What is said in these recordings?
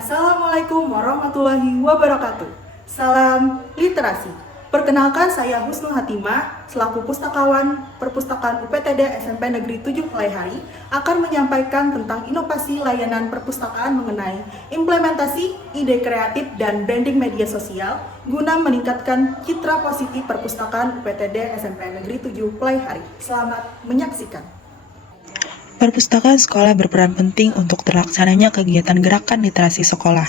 Assalamualaikum warahmatullahi wabarakatuh. Salam literasi. Perkenalkan, saya Husnul Hatimah selaku pustakawan Perpustakaan UPTD SMP Negeri 7 Pelaihari akan menyampaikan tentang inovasi layanan perpustakaan mengenai implementasi ide kreatif dan branding media sosial guna meningkatkan citra positif perpustakaan UPTD SMP Negeri 7 Pelaihari. Selamat menyaksikan. Perpustakaan sekolah berperan penting untuk terlaksananya kegiatan gerakan literasi sekolah.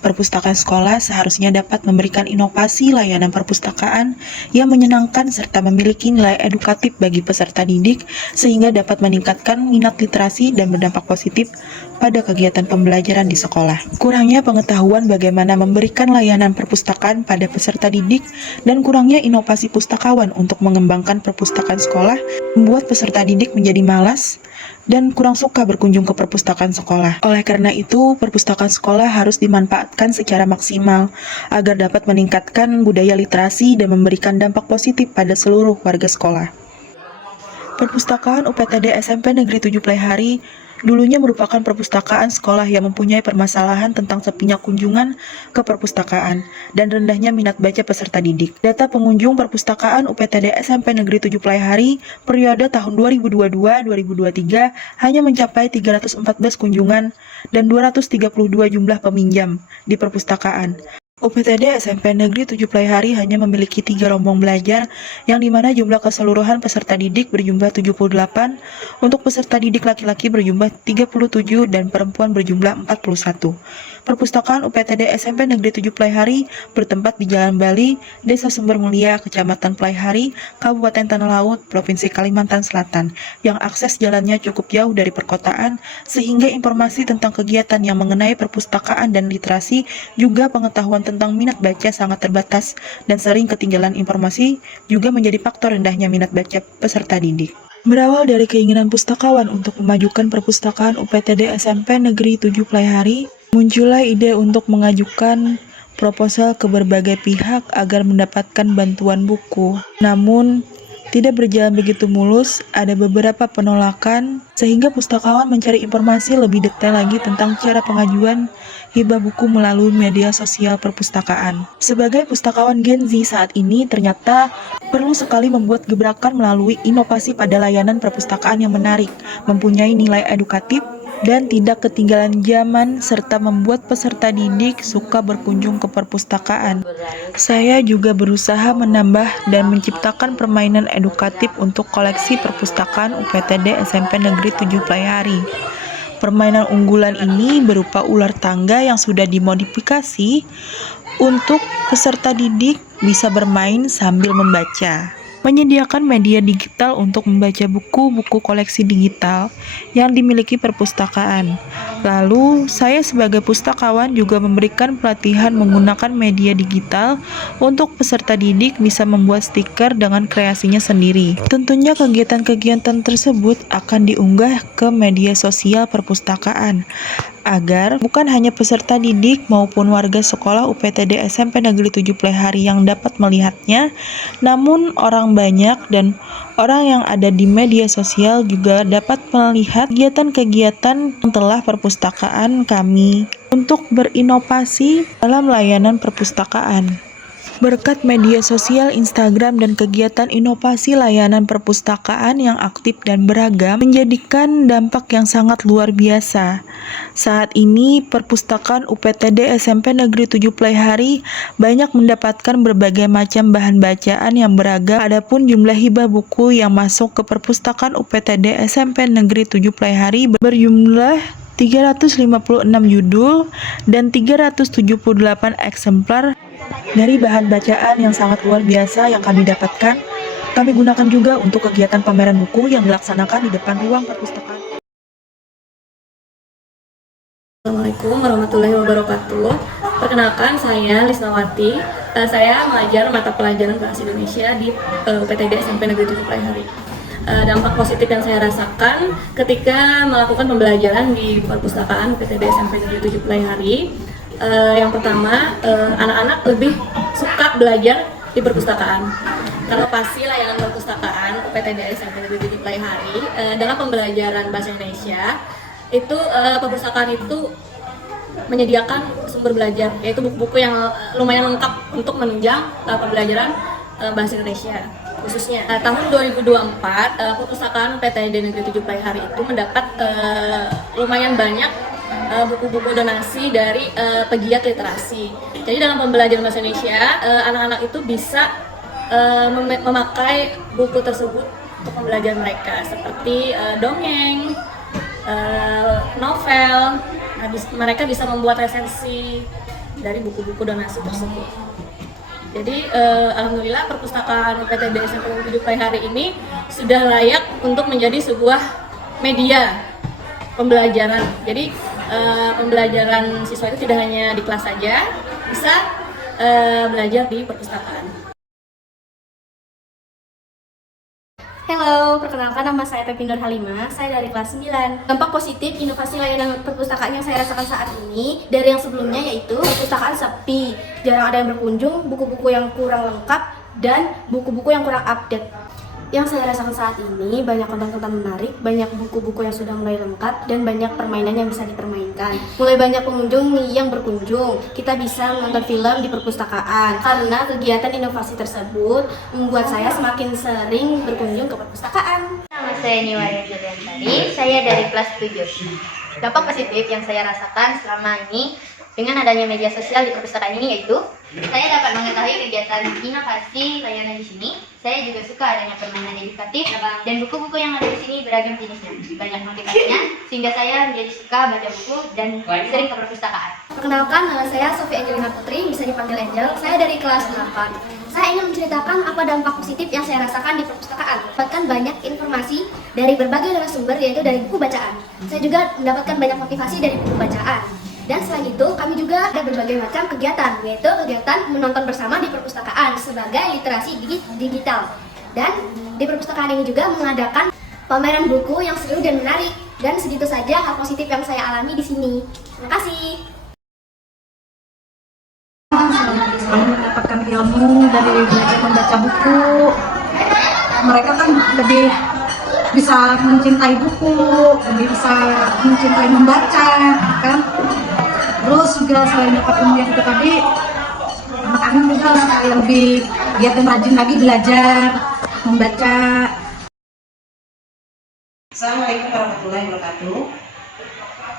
Perpustakaan sekolah seharusnya dapat memberikan inovasi layanan perpustakaan yang menyenangkan serta memiliki nilai edukatif bagi peserta didik sehingga dapat meningkatkan minat literasi dan berdampak positif pada kegiatan pembelajaran di sekolah. Kurangnya pengetahuan bagaimana memberikan layanan perpustakaan pada peserta didik dan kurangnya inovasi pustakawan untuk mengembangkan perpustakaan sekolah membuat peserta didik menjadi malas dan kurang suka berkunjung ke perpustakaan sekolah. Oleh karena itu, perpustakaan sekolah harus dimanfaatkan secara maksimal agar dapat meningkatkan budaya literasi dan memberikan dampak positif pada seluruh warga sekolah. Perpustakaan UPTD SMP Negeri 7 Pelaihari dulunya merupakan perpustakaan sekolah yang mempunyai permasalahan tentang sepinya kunjungan ke perpustakaan dan rendahnya minat baca peserta didik. Data pengunjung perpustakaan UPTD SMP Negeri 7 Pelaihari periode tahun 2022-2023 hanya mencapai 314 kunjungan dan 232 jumlah peminjam di perpustakaan. UPTD SMP Negeri 7 Pelaihari hanya memiliki 3 rombong belajar yang dimana jumlah keseluruhan peserta didik berjumlah 78, untuk peserta didik laki-laki berjumlah 37 dan perempuan berjumlah 41. Perpustakaan UPTD SMP Negeri 7 Pelaihari bertempat di Jalan Bali, Desa Sumber Mulia, Kecamatan Pelaihari, Kabupaten Tanah Laut, Provinsi Kalimantan Selatan, yang akses jalannya cukup jauh dari perkotaan, sehingga informasi tentang kegiatan yang mengenai perpustakaan dan literasi juga pengetahuan tentang minat baca sangat terbatas dan sering ketinggalan informasi juga menjadi faktor rendahnya minat baca peserta didik. Berawal dari keinginan pustakawan untuk memajukan perpustakaan UPTD SMP Negeri 7 Pelaihari, muncullah ide untuk mengajukan proposal ke berbagai pihak agar mendapatkan bantuan buku. Namun, tidak berjalan begitu mulus, ada beberapa penolakan, sehingga pustakawan mencari informasi lebih detail lagi tentang cara pengajuan hibah buku melalui media sosial perpustakaan. Sebagai pustakawan Gen Z saat ini, ternyata perlu sekali membuat gebrakan melalui inovasi pada layanan perpustakaan yang menarik, mempunyai nilai edukatif, dan tidak ketinggalan zaman, serta membuat peserta didik suka berkunjung ke perpustakaan. Saya juga berusaha menambah dan menciptakan permainan edukatif untuk koleksi perpustakaan UPTD SMP Negeri 7 Pelaihari. Permainan unggulan ini berupa ular tangga yang sudah dimodifikasi untuk peserta didik bisa bermain sambil membaca. Menyediakan media digital untuk membaca buku-buku koleksi digital yang dimiliki perpustakaan. Lalu, saya sebagai pustakawan juga memberikan pelatihan menggunakan media digital untuk peserta didik bisa membuat stiker dengan kreasinya sendiri. Tentunya kegiatan-kegiatan tersebut akan diunggah ke media sosial perpustakaan agar bukan hanya peserta didik maupun warga sekolah UPTD SMP Negeri 7 Pelaihari yang dapat melihatnya, namun orang banyak dan orang yang ada di media sosial juga dapat melihat kegiatan-kegiatan yang telah perpustakaan kami untuk berinovasi dalam layanan perpustakaan. Berkat media sosial Instagram dan kegiatan inovasi layanan perpustakaan yang aktif dan beragam menjadikan dampak yang sangat luar biasa. Saat ini, perpustakaan UPTD SMP Negeri 7 Pelaihari banyak mendapatkan berbagai macam bahan bacaan yang beragam. Adapun jumlah hibah buku yang masuk ke perpustakaan UPTD SMP Negeri 7 Pelaihari berjumlah 356 judul dan 378 eksemplar dari bahan bacaan yang sangat luar biasa yang kami dapatkan. Kami gunakan juga untuk kegiatan pameran buku yang dilaksanakan di depan ruang perpustakaan. Assalamualaikum warahmatullahi wabarakatuh. Perkenalkan, saya Lisnawati. Saya mengajar mata pelajaran Bahasa Indonesia di UPTD SMP Negeri 7 Pelaihari. Dampak positif yang saya rasakan ketika melakukan pembelajaran di perpustakaan UPTD SMP Negeri 7 Pelaihari. Yang pertama, anak-anak lebih suka belajar di perpustakaan. Karena pasti layanan perpustakaan UPTD SMP Negeri 7 Pelaihari dalam pembelajaran Bahasa Indonesia itu perpustakaan itu menyediakan sumber belajar, yaitu buku-buku yang lumayan lengkap untuk menunjang pembelajaran bahasa Indonesia khususnya. Tahun 2024, perpustakaan PTD Negeri 7 Playhari itu mendapat lumayan banyak buku-buku donasi dari pegiat literasi. Jadi dalam pembelajaran bahasa Indonesia, anak-anak itu bisa memakai buku tersebut untuk pembelajaran mereka, seperti dongeng, novel. Nah, mereka bisa membuat resensi dari buku-buku donasi tersebut. Jadi alhamdulillah perpustakaan PTD SMP Negeri 7 Playhari ini sudah layak untuk menjadi sebuah media pembelajaran. Jadi pembelajaran siswa itu tidak hanya di kelas saja, bisa belajar di perpustakaan. Halo, perkenalkan nama saya Pepi Nur Halimah, saya dari kelas 9. Dampak positif inovasi layanan perpustakaan yang saya rasakan saat ini dari yang sebelumnya yaitu perpustakaan sepi, jarang ada yang berkunjung, buku-buku yang kurang lengkap, dan buku-buku yang kurang update. Yang saya rasakan saat ini banyak konten-konten menarik, banyak buku-buku yang sudah mulai lengkap, dan banyak permainan yang bisa dipermainkan. Mulai banyak pengunjung yang berkunjung, kita bisa menonton film di perpustakaan. Karena kegiatan inovasi tersebut membuat saya semakin sering berkunjung ke perpustakaan. Nama saya Niwaria Juliantari, saya dari kelas 7. Dampak positif yang saya rasakan selama ini dengan adanya media sosial di perpustakaan ini yaitu saya dapat mengetahui kegiatan inovasi layanan di sini. Saya juga suka adanya permainan edukatif dan buku-buku yang ada di sini beragam jenisnya, banyak motivasinya sehingga saya menjadi suka baca buku dan sering ke perpustakaan. Perkenalkan, nama saya Sofi Angelina Putri, bisa dipanggil Angel. Saya dari kelas 8. Saya ingin menceritakan apa dampak positif yang saya rasakan di perpustakaan. Dapatkan banyak informasi dari berbagai narasumber, yaitu dari buku bacaan. Saya juga mendapatkan banyak motivasi dari buku bacaan. Dan selain itu, kami juga ada berbagai macam kegiatan, yaitu kegiatan menonton bersama di perpustakaan sebagai literasi digital. Dan di perpustakaan ini juga mengadakan pameran buku yang seru dan menarik. Dan segitu saja hal positif yang saya alami di sini. Terima kasih. Selalu mendapatkan ilmu dari belajar membaca buku. Mereka kan lebih bisa mencintai buku, lebih bisa mencintai membaca, kan? Terus juga selain dapat ilmu yang itu tadi, anak-anak juga sekali lebih giat dan rajin lagi belajar membaca. Assalamualaikum warahmatullahi wabarakatuh.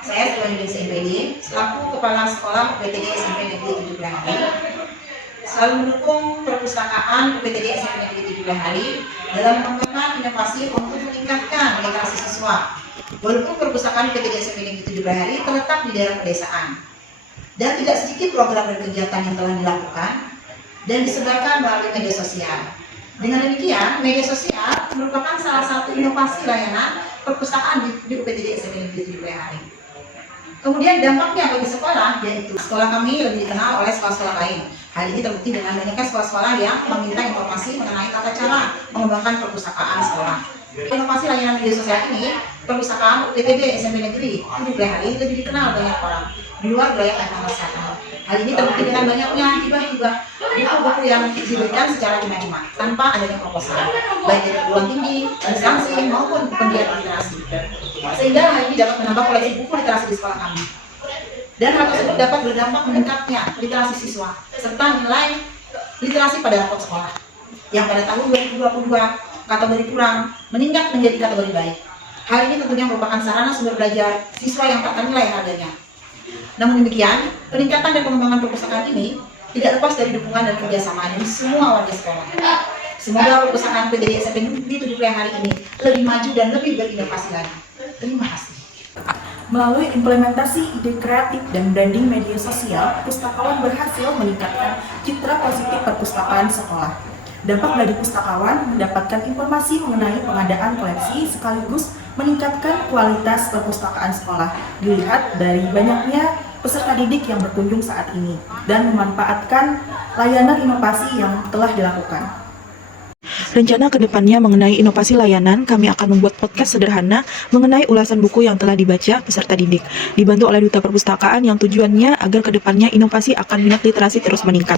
Saya Suwandi SMPD, selaku Kepala Sekolah PTD SMP Negeri 7 Playhari, selalu mendukung perpustakaan PTD SMP Negeri 7 Playhari dalam mengembangkan inovasi untuk meningkatkan literasi siswa. Walaupun perpustakaan PTD SMP Negeri 7 Playhari terletak di daerah pedesaan, dan tidak sedikit program dan kegiatan yang telah dilakukan dan disebarkan melalui media sosial. Dengan demikian, media sosial merupakan salah satu inovasi layanan perpustakaan di UPTD SMP Negeri 7 Playhari. Kemudian dampaknya bagi sekolah, yaitu sekolah kami lebih dikenal oleh sekolah-sekolah lain. Hal ini terbukti dengan banyaknya sekolah-sekolah yang meminta informasi mengenai tata cara mengembangkan perpustakaan sekolah. Inovasi layanan media sosial ini, perpustakaan UPTD SMP Negeri 7 Playhari lebih dikenal banyak orang di luar wilayah Kalimantan Selatan. Hal ini terbukti dengan banyaknya hibah-hibah buku-buku yang diberikan secara cuma-cuma tanpa adanya proposal, baik dari perguruan tinggi, instansi maupun penggiat literasi. Sehingga hal ini dapat menambah koleksi buku literasi di sekolah kami. Dan hal tersebut dapat berdampak meningkatnya literasi siswa serta nilai literasi pada rapot sekolah yang pada tahun 2022 kategori kurang meningkat menjadi kategori baik. Hal ini tentunya merupakan sarana sumber belajar siswa yang tak ternilai harganya. Namun demikian, peningkatan dan pengembangan perpustakaan ini tidak lepas dari dukungan dan kerjasama dari semua warga sekolah. Semoga perpustakaan PTD SMP Negeri 7 Playhari ini lebih maju dan lebih berinovasi lagi. Terima kasih. Melalui implementasi ide kreatif dan branding media sosial, pustakawan berhasil meningkatkan citra positif perpustakaan sekolah. Dampak dari pustakawan mendapatkan informasi mengenai pengadaan koleksi sekaligus meningkatkan kualitas perpustakaan sekolah. Dilihat dari banyaknya peserta didik yang berkunjung saat ini dan memanfaatkan layanan inovasi yang telah dilakukan. Rencana kedepannya mengenai inovasi layanan, kami akan membuat podcast sederhana mengenai ulasan buku yang telah dibaca peserta didik, dibantu oleh Duta Perpustakaan yang tujuannya agar kedepannya inovasi akan minat literasi terus meningkat.